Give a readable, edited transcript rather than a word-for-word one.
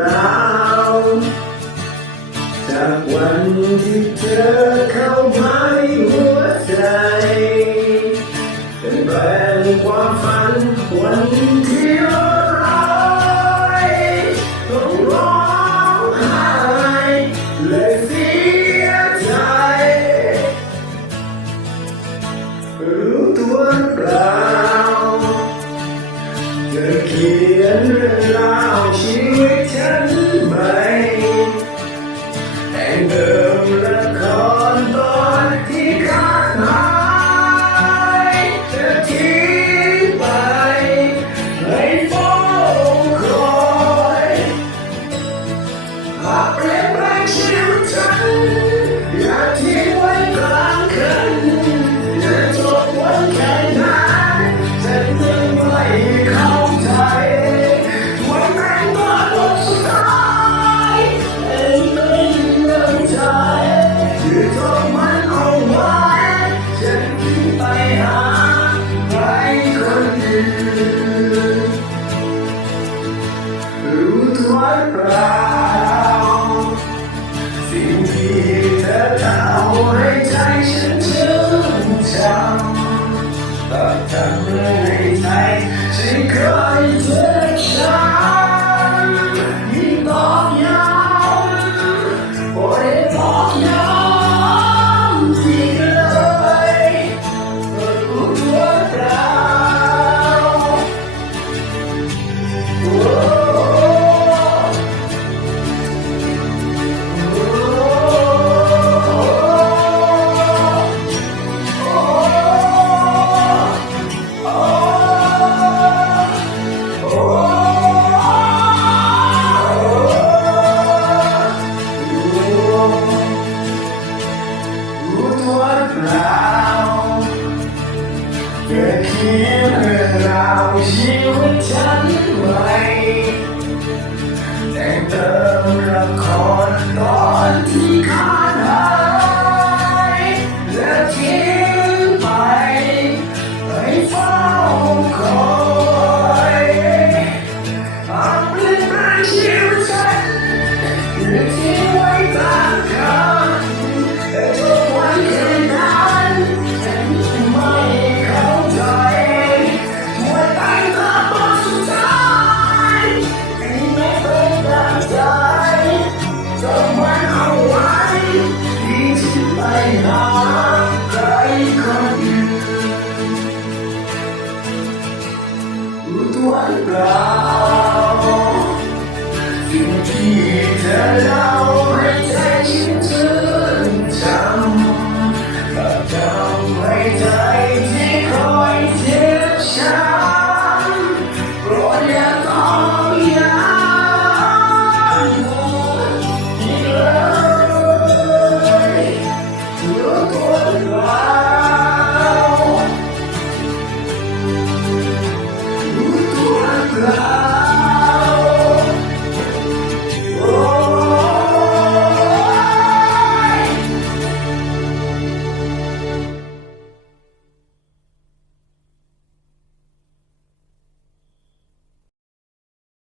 ล่าจากวันที่เธอเข้ามาในหัวใจเป็นแรงความฝันวันที่ร้ายต้องร้องไห้และเสียใจรู้ตัวเปล่าเธอเขียนเรื่องราวชีวิตฉันไหมแต่งเดิมละครตอนที่ขาดหายเธอทิ้งไปให้เฝ้าคอยหากเปลี่ยนแปลงชีวิตฉันอย่าทิ้งไว้กลางคันจะจบวันแค่ไหนฉันยังไม่เข้าใจวันแรงก็บทสุดท้ายเป็นกำลังใจที่ทนมันเอาไว้ฉันไปหาใครคนอื่นรู้ตัวเปล่าสิ่งที่เธอทำให้ใจฉันชื่นชมก็ทำให้ใจฉันเคยเจ็บช้ำยิ่งตอกย้ำโอ้ยตอกย้ำที่เลยรู้ตัวเปล่าโอ้รู้ตัวเปล่าเธอเขียนเรื่องราวชีวิตฉันไว้แต่งเติมละครตอนที่ขาดหายและทิ้งไปให้เฝ้าคอยหากเปลี่ยนแปลงชีวิตฉันอย่าทิ้งไว้กลางคันแต่จบวันแค่นั้นฉันไม่เข้าใจหัวใจเธอบทสุดท้ายที่ไม่เป็นดังใจจบมันเอาไว้ที่ฉันไปหาใครคนอื่นรู้ตัวหรือเปล่าสิ่งที่เธอเล่าให้ใจ